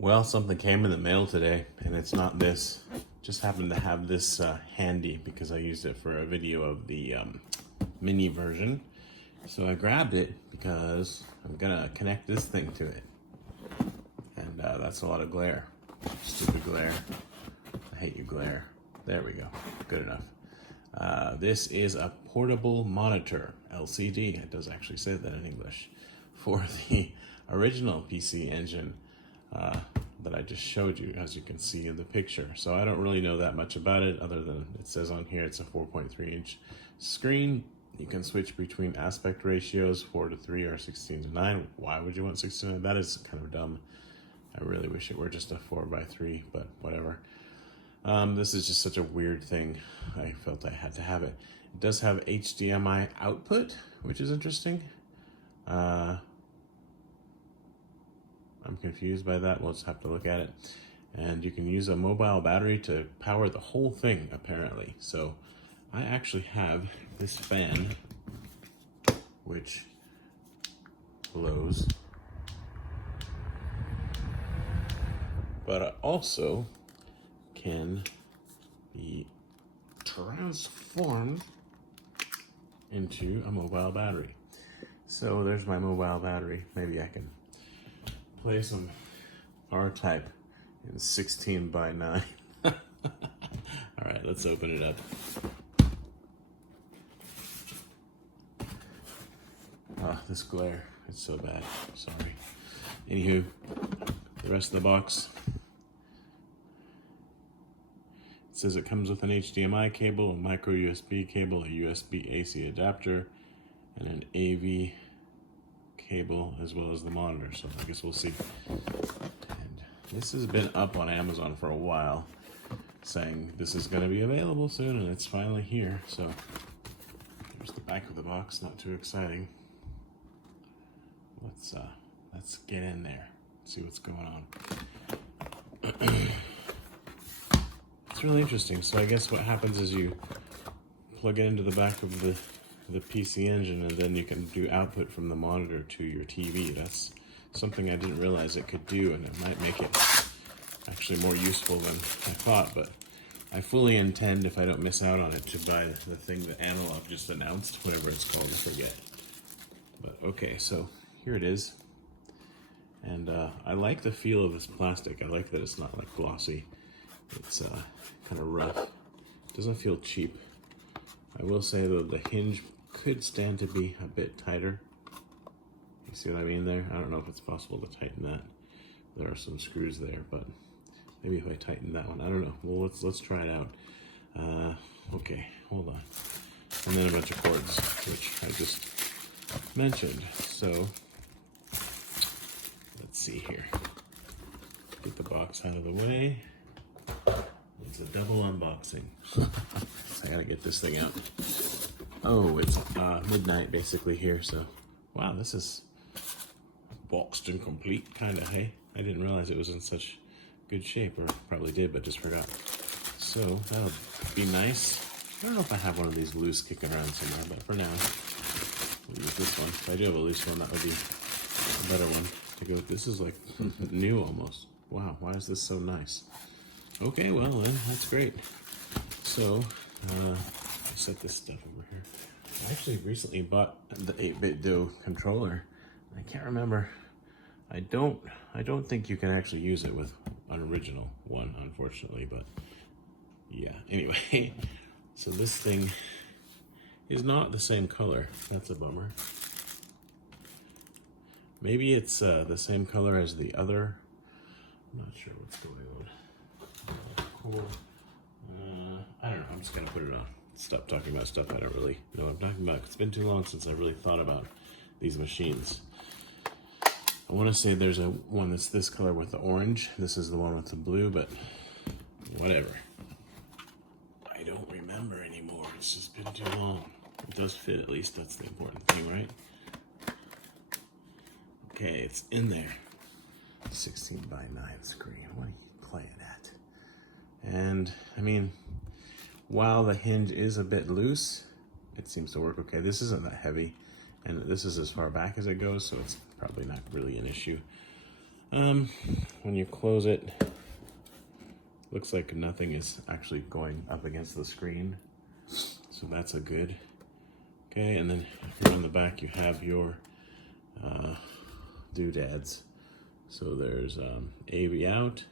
Well, something came in the mail today, and it's not this. Just happened to have this handy because I used it for a video of the mini version. So I grabbed it because I'm gonna connect this thing to it. And that's a lot of glare. Stupid glare. I hate you, glare. There we go. Good enough. This is a portable monitor, LCD. It does actually say that in English. For the original PC engine that I just showed you, as you can see in the picture. So I don't really know that much about it, other than it says on here it's a 4.3-inch screen. You can switch between aspect ratios, 4:3 or 16:9. Why would you want 16:9? That is kind of dumb. I really wish it were just a 4:3, but whatever. This is just such a weird thing. I felt I had to have it. It does have HDMI output, which is interesting. I'm confused by that. We'll just have to look at it. And you can use a mobile battery to power the whole thing, apparently. So I actually have this fan, which blows. But I also can be transformed into a mobile battery. So there's my mobile battery. Maybe I can play some R-Type in 16:9. All right, let's open it up. Oh, this glare, it's so bad, sorry. Anywho, the rest of the box. It says it comes with an HDMI cable, a micro USB cable, a USB AC adapter, and an AV cable, as well as the monitor. So I guess we'll see. And this has been up on Amazon for a while, saying this is going to be available soon, and it's finally here. So here's the back of the box. Not too exciting. Let's get in there, see what's going on. It's really interesting. So I guess what happens is you plug it into the back of the PC engine, and then you can do output from the monitor to your TV. That's something I didn't realize it could do, and it might make it actually more useful than I thought. But I fully intend, if I don't miss out on it, to buy the thing that Analog just announced, whatever it's called, I forget. But okay, so here it is. And I like the feel of this plastic. I like that it's not like glossy. It's kind of rough. It doesn't feel cheap. I will say though, the hinge could stand to be a bit tighter. You see what I mean there? I don't know if it's possible to tighten that. There are some screws there, but maybe if I tighten that one, I don't know. Well, let's try it out. Okay, hold on. And then a bunch of cords, which I just mentioned. So let's see here. Get the box out of the way. It's a double unboxing. So I gotta get this thing out. Oh, it's midnight basically here, so wow, this is boxed and complete, kinda, hey? I didn't realize it was in such good shape, or probably did, but just forgot. So that'll be nice. I don't know if I have one of these loose kicking around somewhere, but for now, we'll use this one. If I do have a loose one, that would be a better one to go with. This is like new almost. Wow, why is this so nice? Okay, well then, that's great. So, I set this stuff over here. I actually recently bought the 8-bit Do controller. I can't remember. I don't think you can actually use it with an original one, unfortunately, but yeah. Anyway, so this thing is not the same color. That's a bummer. Maybe it's the same color as the other. I'm not sure what's going on. I don't know, I'm just gonna put it on. Stop talking about stuff I don't really know what I'm talking about. It's been too long since I really thought about these machines. I want to say there's a one that's this color with the orange. This is the one with the blue, but whatever. I don't remember anymore. It's just been too long. It does fit, at least. That's the important thing, right? Okay, it's in there. 16:9 screen. What are you playing at? And I mean, while the hinge is a bit loose, it seems to work okay. This isn't that heavy, and this is as far back as it goes, so it's probably not really an issue. When you close it, looks like nothing is actually going up against the screen. So that's a good. Okay, and then here on the back you have your doodads. So there's AV out,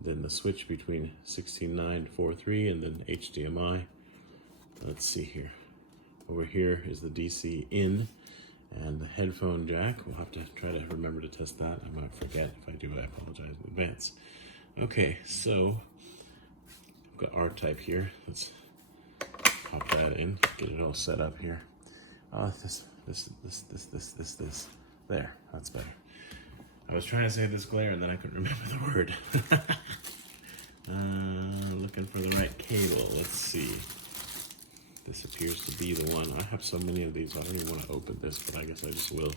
then the switch between 16.943 and then HDMI. Let's see here. Over here is the DC in and the headphone jack. We'll have to try to remember to test that. I might forget. If I do, I apologize in advance. Okay, so I've got R-type here. Let's pop that in, get it all set up here. Oh, this. There, that's better. I was trying to say this glare and then I couldn't remember the word. Looking for the right cable. Let's see. This appears to be the one. I have so many of these, I don't even want to open this, but I guess I just will.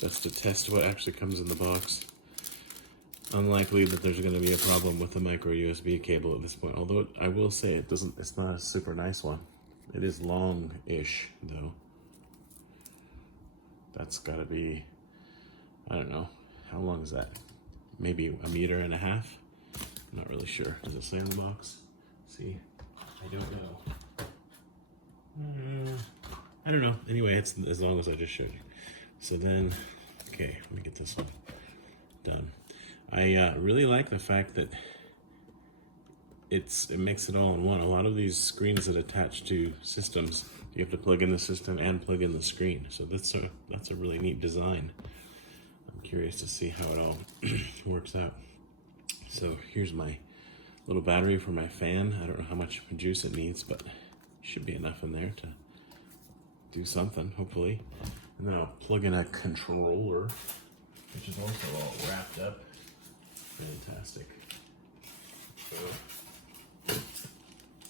That's to test what actually comes in the box. Unlikely that there's going to be a problem with the micro USB cable at this point, although I will say it's not a super nice one. It is long-ish though. That's got to be, I don't know, how long is that? Maybe 1.5 meters? I'm not really sure. Does it say on the box? See, I don't know. I don't know. Anyway, it's as long as I just showed you. So then, okay, let me get this one done. I really like the fact that it makes it all in one. A lot of these screens that attach to systems, you have to plug in the system and plug in the screen. So that's a really neat design. I'm curious to see how it all works out. So here's my little battery for my fan. I don't know how much juice it needs, but should be enough in there to do something, hopefully. And then I'll plug in a controller, which is also all wrapped up. Fantastic.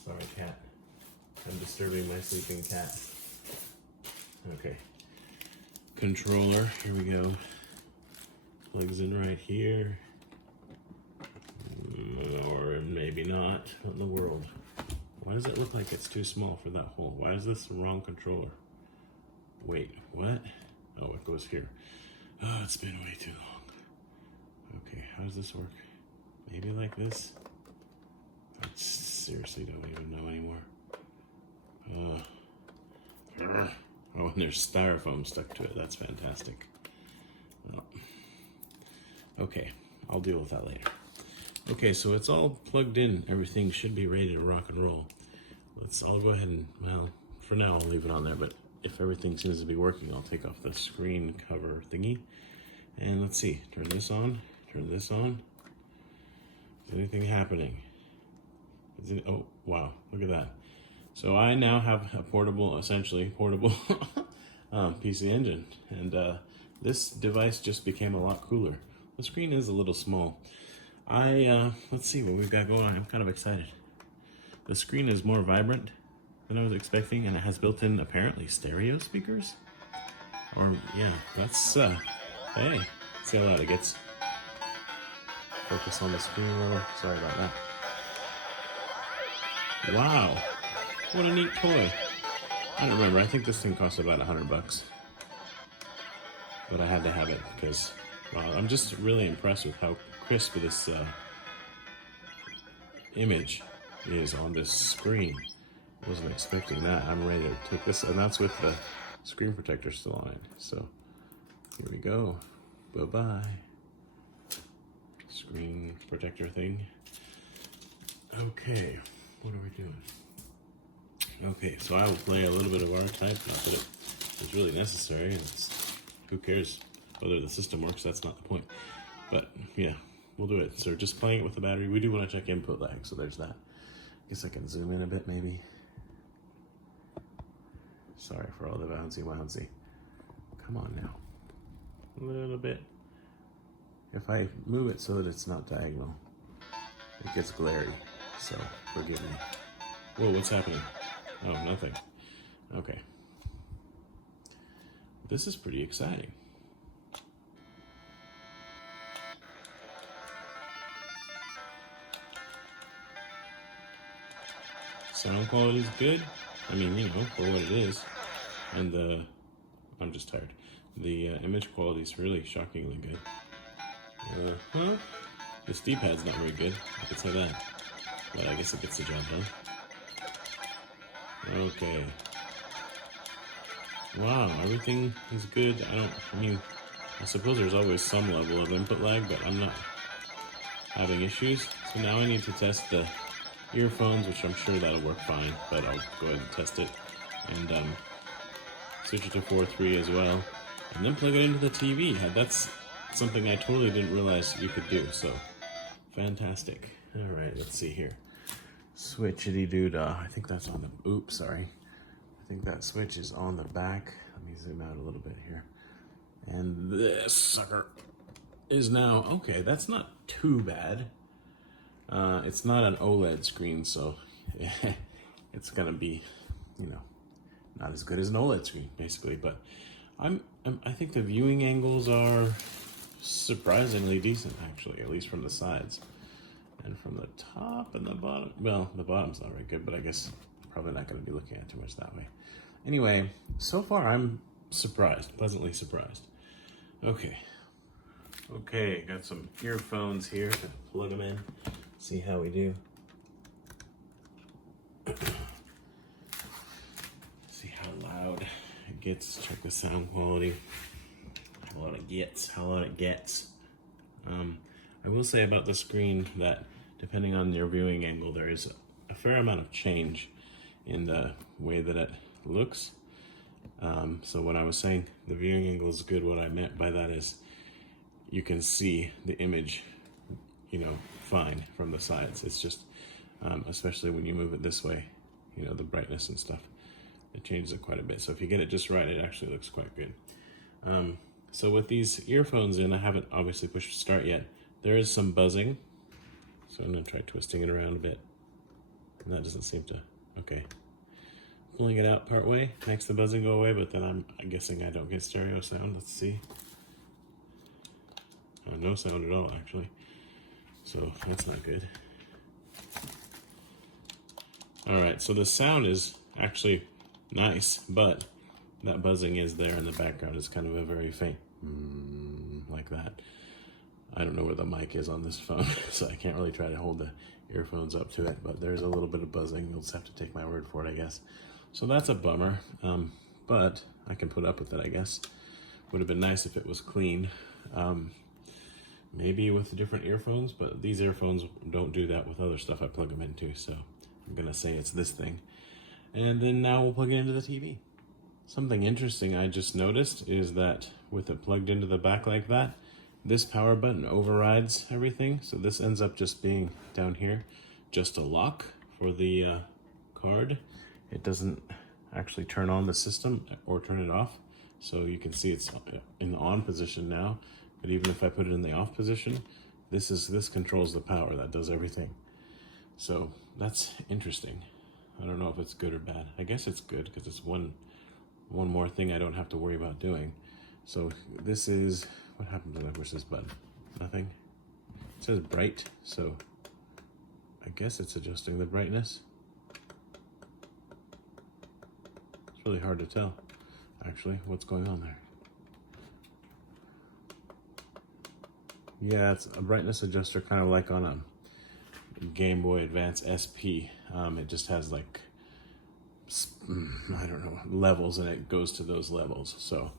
Sorry, cat. I'm disturbing my sleeping cat. Okay. Controller, here we go. Plugs in right here. Or maybe not. What in the world? Why does it look like it's too small for that hole? Why is this the wrong controller? Wait, what? Oh, it goes here. Oh, it's been way too long. Okay, how does this work? Maybe like this? I seriously don't even know anymore. Oh, and there's styrofoam stuck to it. That's fantastic. Oh. Okay, I'll deal with that later. Okay, so it's all plugged in. Everything should be ready to rock and roll. I'll go ahead and, well, for now I'll leave it on there, but if everything seems to be working, I'll take off the screen cover thingy. And let's see, turn this on, turn this on. Is anything happening? Oh, wow, look at that. So I now have a portable, essentially portable PC Engine, and this device just became a lot cooler. The screen is a little small. Let's see what we've got going on. I'm kind of excited. The screen is more vibrant than I was expecting, and it has built-in, apparently, stereo speakers. Or, yeah, that's, hey, see how loud it gets. Focus on the screen a little. Sorry about that. Wow, what a neat toy. I don't remember, I think this thing cost about $100. But I had to have it because, wow, I'm just really impressed with how crisp this image is on this screen. Wasn't expecting that. I'm ready to take this, and that's with the screen protector still on it. So here we go. Bye-bye. Screen protector thing. Okay, what are we doing? Okay, so I will play a little bit of R-Type. Not that it is really necessary. Who cares whether the system works? That's not the point. But yeah, we'll do it. So just playing it with the battery. We do want to check input lag, so there's that. Guess I can zoom in a bit, maybe. Sorry for all the bouncy. Come on now. A little bit. If I move it so that it's not diagonal, it gets glary. So forgive me. Whoa, what's happening? Oh, nothing. Okay. This is pretty exciting. Sound quality is good. I mean, you know, for what it is. And I'm just tired. The image quality is really shockingly good. Huh? This D-pad's not very good, I can say that. But I guess it gets the job done. Okay. Wow, everything is good. I suppose there's always some level of input lag, but I'm not having issues. So now I need to test the earphones, which I'm sure that'll work fine, but I'll go ahead and test it. And switch it to 4.3 as well. And then plug it into the TV. That's something I totally didn't realize you could do, so fantastic. All right, let's see here. Switchity-doo-dah. I think that's on the, oops, sorry. I think that switch is on the back. Let me zoom out a little bit here. And this sucker is now, okay, that's not too bad. It's not an OLED screen, so it's gonna be, you know, not as good as an OLED screen, basically, but I think the viewing angles are surprisingly decent, actually, at least from the sides. And from the top and the bottom, well, the bottom's not very good, but I guess probably not going to be looking at too much that way. Anyway, so far I'm surprised, pleasantly surprised. Okay, got some earphones here to plug them in, see how we do. See how loud it gets, check the sound quality, how loud it gets. I will say about the screen that depending on your viewing angle, there is a fair amount of change in the way that it looks. So when I was saying the viewing angle is good, what I meant by that is you can see the image, you know, fine from the sides. It's just, especially when you move it this way, you know, the brightness and stuff, it changes it quite a bit. So if you get it just right, it actually looks quite good. So with these earphones in, I haven't obviously pushed start yet. There is some buzzing, so I'm gonna try twisting it around a bit. And that doesn't seem to, okay. Pulling it out part way makes the buzzing go away, but then I'm guessing I don't get stereo sound. Let's see. Oh, no sound at all, actually. So that's not good. All right, so the sound is actually nice, but that buzzing is there in the background. It's kind of a very faint, like that. I don't know where the mic is on this phone, so I can't really try to hold the earphones up to it, but there's a little bit of buzzing. You'll just have to take my word for it, I guess. So that's a bummer, but I can put up with it, I guess. Would have been nice if it was clean. Maybe with the different earphones, but these earphones don't do that with other stuff I plug them into, so I'm gonna say it's this thing. And then now we'll plug it into the TV. Something interesting I just noticed is that with it plugged into the back like that, this power button overrides everything. So this ends up just being down here, just a lock for the card. It doesn't actually turn on the system or turn it off. So you can see it's in the on position now, but even if I put it in the off position, this controls the power, that does everything. So that's interesting. I don't know if it's good or bad. I guess it's good because it's one more thing I don't have to worry about doing. So this is, what happened when I push this button? Nothing. It says bright, so I guess it's adjusting the brightness. It's really hard to tell, actually, what's going on there. Yeah, it's a brightness adjuster, kind of like on a Game Boy Advance SP. It just has like, I don't know, levels, and it goes to those levels. So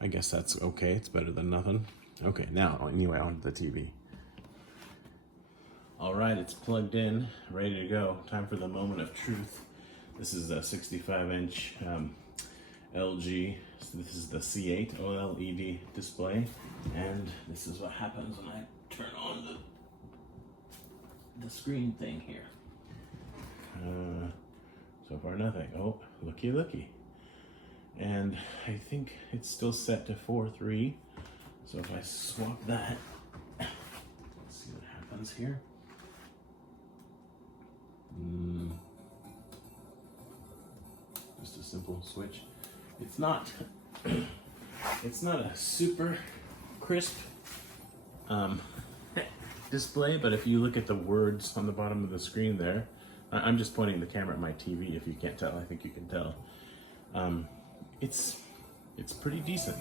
I guess that's okay. It's better than nothing. Okay, now, anyway, on to the TV. All right, it's plugged in, ready to go. Time for the moment of truth. This is a 65-inch LG. So this is the C8 OLED display, and this is what happens when I turn on the screen thing here. So far nothing. Oh, looky. And I think it's still set to 4.3. So if I swap that, let's see what happens here. Just a simple switch. It's not a super crisp display, but if you look at the words on the bottom of the screen there, I'm just pointing the camera at my TV. If you can't tell, I think you can tell. It's pretty decent.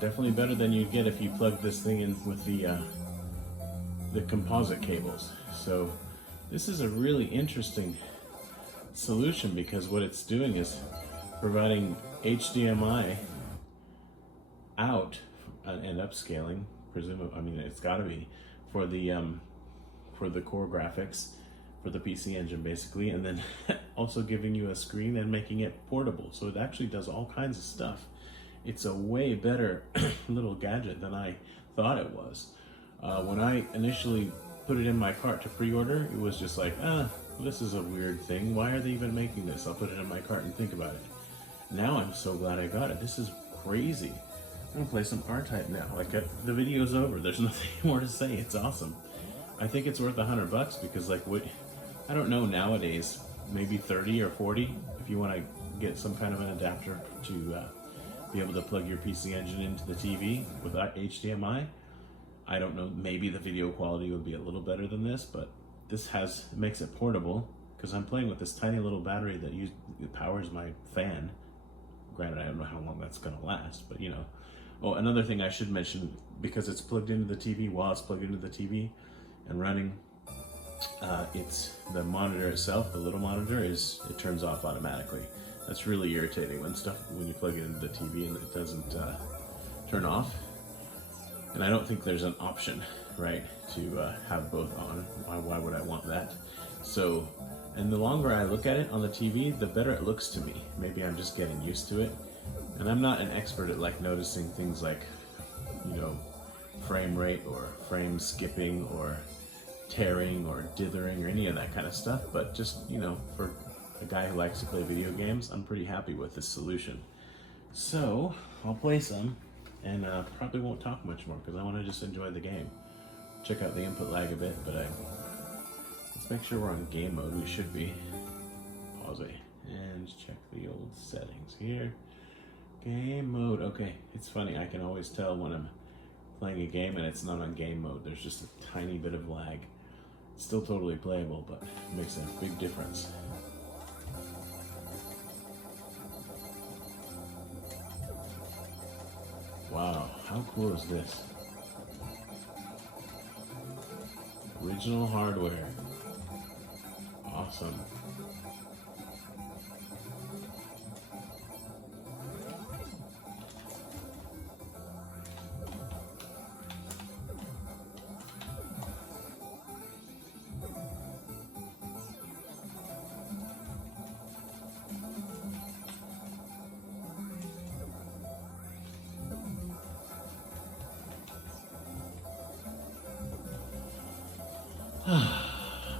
Definitely better than you'd get if you plug this thing in with the composite cables. So this is a really interesting solution because what it's doing is providing HDMI out and upscaling, presumably, I mean it's got to be for the Core-Grafx, for the PC Engine basically, and then also giving you a screen and making it portable. So it actually does all kinds of stuff. It's a way better little gadget than I thought it was. When I initially put it in my cart to pre-order, it was just like, this is a weird thing. Why are they even making this? I'll put it in my cart and think about it. Now I'm so glad I got it. This is crazy. I'm gonna play some R-Type now. Like, the video's over. There's nothing more to say. It's awesome. I think it's worth $100 because, like, I don't know nowadays, maybe 30 or 40 if you want to get some kind of an adapter to be able to plug your PC Engine into the TV without HDMI. I don't know, maybe the video quality would be a little better than this, but this makes it portable because I'm playing with this tiny little battery that powers my fan. Granted, I don't know how long that's gonna last, but you know. Oh, another thing I should mention, because it's plugged into the TV, while it's plugged into the TV and running, it's the monitor itself, the little monitor, it turns off automatically. That's really irritating when you plug it into the TV and it doesn't turn off. And I don't think there's an option, right, to have both on. Why would I want that? So, and the longer I look at it on the TV, the better it looks to me. Maybe I'm just getting used to it. And I'm not an expert at like noticing things like, you know, frame rate or frame skipping or tearing or dithering or any of that kind of stuff. But just, you know, for a guy who likes to play video games, I'm pretty happy with this solution. So I'll play some and probably won't talk much more because I want to just enjoy the game. Check out the input lag a bit, but let's make sure we're on game mode. We should be. Pause it and check the old settings here. Game mode. Okay, it's funny. I can always tell when I'm playing a game and it's not on game mode. There's just a tiny bit of lag. It's still totally playable, but it makes a big difference. Wow, how cool is this? Original hardware. Awesome.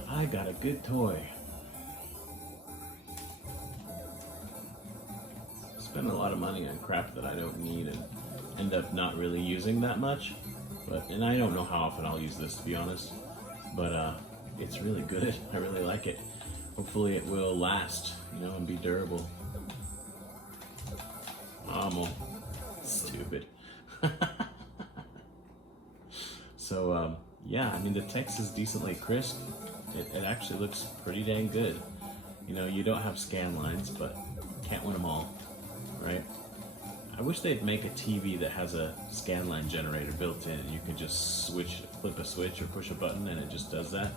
I got a good toy. Spend a lot of money on crap that I don't need and end up not really using that much. And I don't know how often I'll use this, to be honest. But it's really good. I really like it. Hopefully it will last, you know, and be durable. Stupid. So yeah, I mean the text is decently crisp. It actually looks pretty dang good. You know, you don't have scan lines, but can't win them all, right? I wish they'd make a TV that has a scan line generator built in and you could just flip a switch or push a button and it just does that.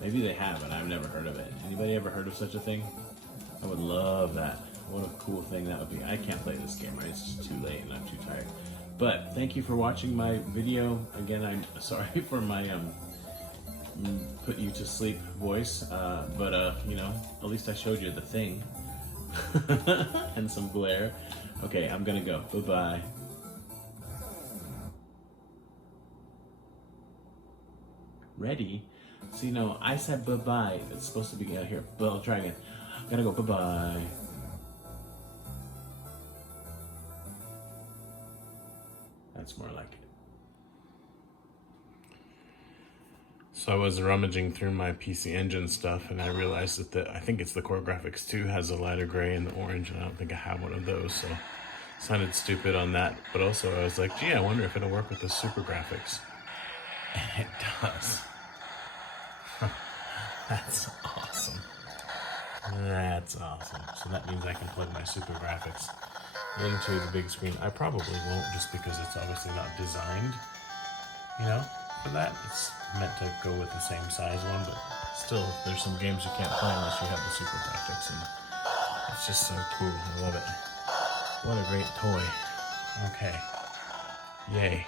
Maybe they have, and I've never heard of it. Anybody ever heard of such a thing? I would love that. What a cool thing that would be. I can't play this game, right? It's just too late and I'm too tired. But thank you for watching my video. Again, I'm sorry for my put you to sleep voice, but you know, at least I showed you the thing. And some glare. Okay, I'm gonna go. Bye-bye. Ready? See, no, I said bye-bye. It's supposed to be out here. But I'll try again. Gotta go. Bye-bye. That's more like it. So I was rummaging through my PC Engine stuff and I realized that I think it's the Core-Grafx II has a lighter gray and the orange, and I don't think I have one of those, so sounded stupid on that. But also I was like, gee, I wonder if it'll work with the SUPER-GRAFX. And it does. That's awesome. That's awesome. So that means I can plug my SUPER-GRAFX into the big screen. I probably won't, just because it's obviously not designed, you know, for that. It's meant to go with the same size one, but still, there's some games you can't play unless you have the SUPER-GRAFX, and it's just so cool. I love it. What a great toy. Okay. Yay.